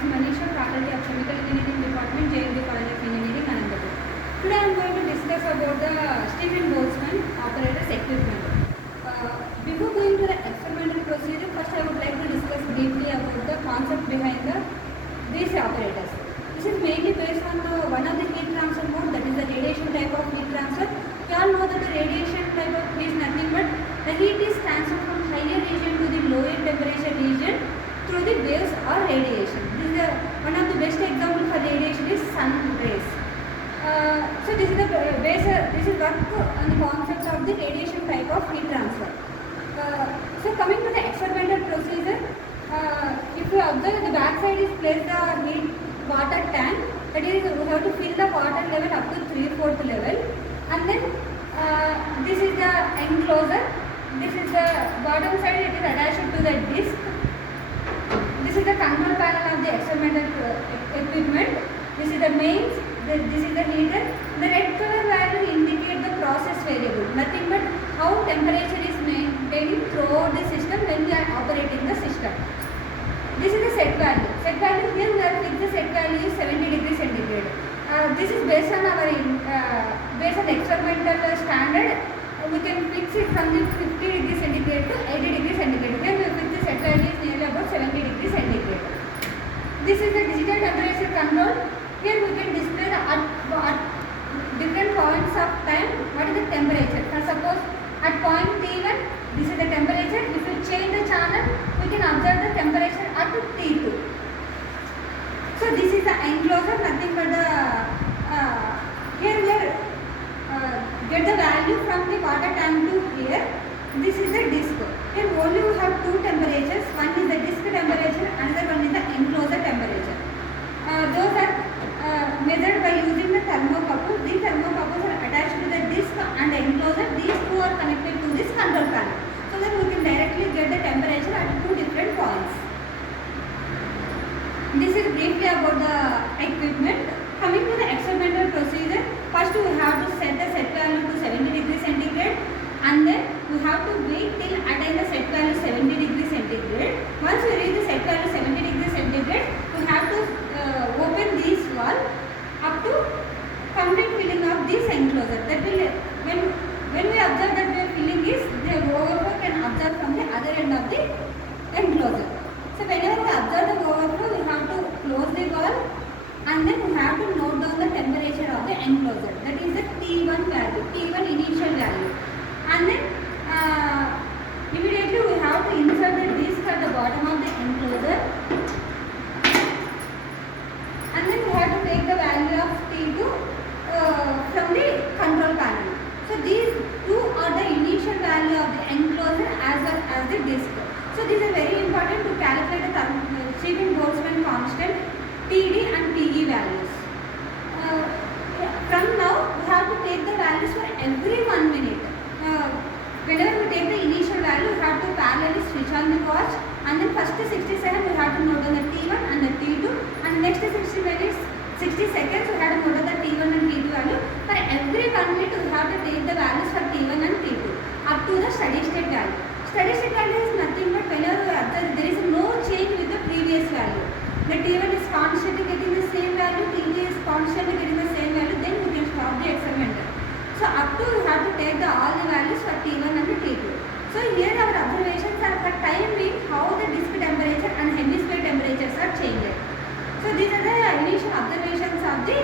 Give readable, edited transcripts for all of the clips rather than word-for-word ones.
is Manisha, Faculty of Chemical Engineering Department, JND College of Engineering, Anandapur. Today I am going to discuss about the Stefan Boltzman apparatus equipment. Before going to the experimental procedure, first I would like to discuss briefly about the concept behind this apparatus. This is mainly based on one of the heat transfer mode, that is the radiation type of heat transfer. You all know that the radiation type of is nothing but the heat is transferred from higher region to the lower temperature region through the waves or radiation. This is one of the best example for radiation is sun rays. So this is the this is work on the concept of the radiation type of heat transfer. So coming to the experimental procedure, if you observe the back side is placed the heat water tank, that is we have to fill the water level up to 3/4 level, and then this is the enclosure. This is the bottom side, it is attached to the disc. This is the control panel of the experimental equipment. This is the mains, this is the heater. The red color value indicates the process variable, nothing but how temperature is maintained throughout the system when we are operating the system. This is the set value. Set value here we have fixed the set value is 70 degrees centigrade. This is based on our based on experimental standard. We can fix it from the 50 degrees centigrade to 80 degrees centigrade. Here we have fixed the set value is nearly about 70 degrees centigrade. This is the digital temperature control. Here we can display the at different points of time what is the temperature. For suppose at point T1, this is the temperature. If you change the channel, we can observe the temperature at T2. So this is the enclosure, nothing but the here we are get the value from the water tank to here. This is the disc. Here only we have two temperatures. One is the disc temperature, another one is the enclosure temperature. Those are measured by using the thermocouples. These thermocouples are attached to the disc and the enclosure. These two are connected to this control panel, so that we can directly get the temperature at two different points. This is briefly about the equipment. Coming to the experimental procedure, first we have to set the set value to 70 degrees centigrade, and then we have to wait till attain the set value 70 degrees centigrade. Once we reach the set value 70 degrees centigrade, we have to open this valve up to complete filling of this enclosure. That will when we observe that we are filling this, the overflow can observe from the other end of the enclosure. So whenever we observe the overflow, we have to close the valve, and then we have to note down the temperature of the enclosure. That is the T1 value, T1 initial value. And then immediately we have to insert the disc at the bottom of the enclosure. And then we have to take the value of T2 from the control panel. So these two are the initial value of the enclosure as well as the disc. So these are very important to calculate the Stefan Boltzman constant, TD and TE values. From now we have to take the values for every 1 minute. Whenever we take the initial value, we have to parallelly switch on the watch, and then first 60 seconds we have to note on the T1 and the T2, and next 60 seconds we have to note on the T1 and T2 value. For every 1 minute we have to take the values for T1 and T2 up to the steady state value. Steady state value is nothing but whenever we observe there is no change with the previous value. The T1 is constantly getting the same value, T2 is constantly getting the same value, then we can stop the experiment. So up to we have to take all the values for T1 and the T2. So here our observations are for time being how the disc temperature and hemisphere temperatures are changed. So these are the initial observations of the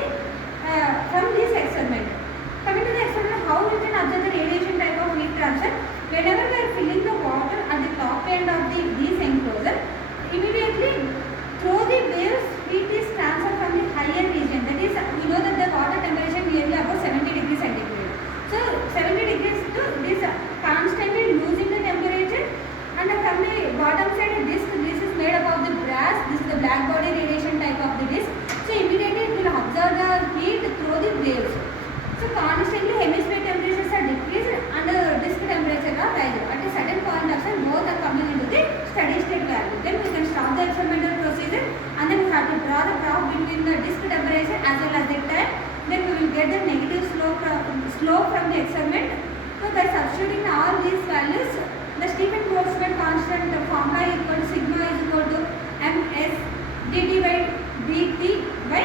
from this experiment. Coming to the experiment, how we can observe the radiation type of heat transfer. Whenever we are filling the water at the top end of this enclosure, immediately through the waves heat is transferred from the higher region. That is, we know that the water temperature nearly about 70 degrees centigrade. So 70 degrees to this constantly losing the temperature, and from the bottom side disc, this is made up of the brass. This is the black body radiation type of the disc. So immediately it will observe the heat through the waves. So constantly hemisphere temperatures are decreased and disc temperature are rising. At a certain point of time, both are coming into the steady state value. Then we can stop the experimental procedure, and then we have to draw the graph between the disc temperature as well as the time. Then we will get the negative slope from the experiment. So by substituting all these values, the Stefan Boltzman constant formula equal to sigma is equal to ms dt by dt by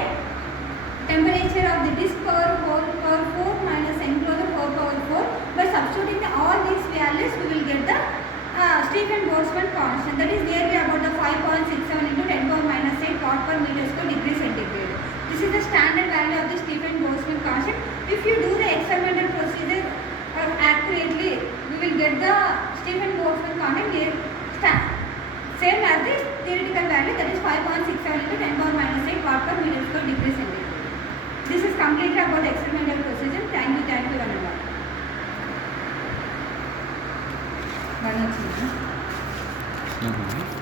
temperature of the disk power whole power 4 minus enclosure whole power 4. By substituting all these values, we will get the Stefan Boltzman constant, that is nearly about the 5.67 into 10 power minus 8 watt per meter square degree centigrade. This is the standard value of the Stefan Boltzman constant. If you do the experimental procedure accurately, we will get the Stefan Boltzman constant same as the theoretical value, that is 5.67 into 10 power minus 8 watt per meter square degree centigrade. This is completely about the experimental procedure. Thank you one and all. One more thing.